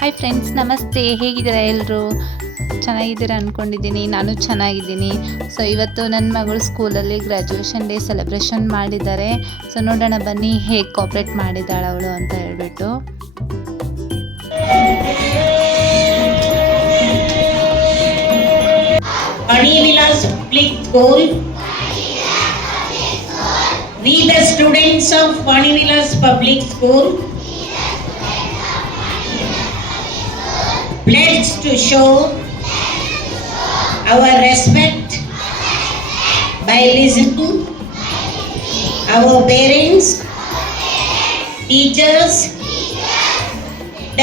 Hi friends, ನಮಸ್ತೆ. ಹೇಗಿದ್ದೀರಾ ಎಲ್ಲರೂ? ಚೆನ್ನಾಗಿದ್ದೀರಾ ಅಂದ್ಕೊಂಡಿದ್ದೀನಿ. ನಾನು ಚೆನ್ನಾಗಿದ್ದೀನಿ. ಸೊ ಇವತ್ತು ನನ್ನ ಮಗಳು ಸ್ಕೂಲಲ್ಲಿ ಗ್ರ್ಯಾಜುಯೇಷನ್ ಡೇ ಸೆಲೆಬ್ರೇಷನ್ ಮಾಡಿದ್ದಾರೆ. ಸೊ ನೋಡೋಣ ಬನ್ನಿ ಹೇಗೆ ಕೋಆಪ್ರೇಟ್ ಮಾಡಿದ್ದಾಳೆ ಅವಳು ಅಂತ ಹೇಳ್ಬಿಟ್ಟು. Panivilas Public School. We the students of Panivilas Public School pledge to show our respect by listening our parents, teachers,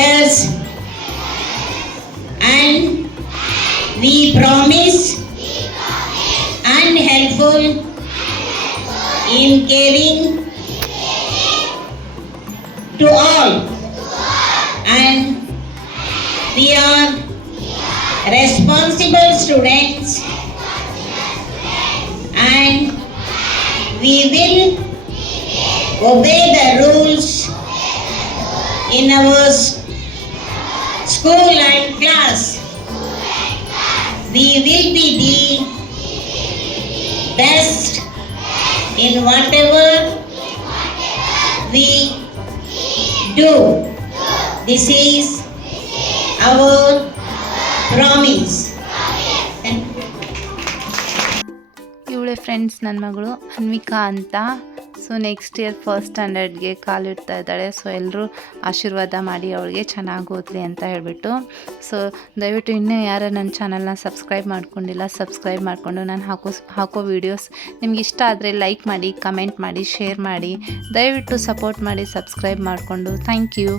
elders, and we promise and helpful in caring to all, and we are responsible students, and we will obey the rules in our school and class. We will be the best in whatever we do. This is our promise. ಇವಳೆ ಫ್ರೆಂಡ್ಸ್ ನನ್ನ ಮಗಳು ಅನ್ವಿಕಾ ಅಂತ. So next year first ಸ್ಟ್ಯಾಂಡರ್ಡ್ಗೆ ಕಾಲಿಡ್ತಾ ಇದ್ದಾಳೆ. ಸೊ ಎಲ್ಲರೂ ಆಶೀರ್ವಾದ ಮಾಡಿ ಅವಳಿಗೆ ಚೆನ್ನಾಗಿ ಓದಲಿ ಅಂತ ಹೇಳ್ಬಿಟ್ಟು. ಸೊ ದಯವಿಟ್ಟು ಇನ್ನೂ ಯಾರು ನನ್ನ ಚಾನಲ್ನ ಸಬ್ಸ್ಕ್ರೈಬ್ ಮಾಡ್ಕೊಂಡಿಲ್ಲ, ಸಬ್ಸ್ಕ್ರೈಬ್ ಮಾಡಿಕೊಂಡು ನಾನು ಹಾಕೋ ವೀಡಿಯೋಸ್ ನಿಮ್ಗೆ ಇಷ್ಟ ಆದರೆ ಲೈಕ್ ಮಾಡಿ, ಕಮೆಂಟ್ ಮಾಡಿ, ಶೇರ್ ಮಾಡಿ. ದಯವಿಟ್ಟು ಸಪೋರ್ಟ್ ಮಾಡಿ, ಸಬ್ಸ್ಕ್ರೈಬ್ ಮಾಡಿಕೊಂಡು. Thank you.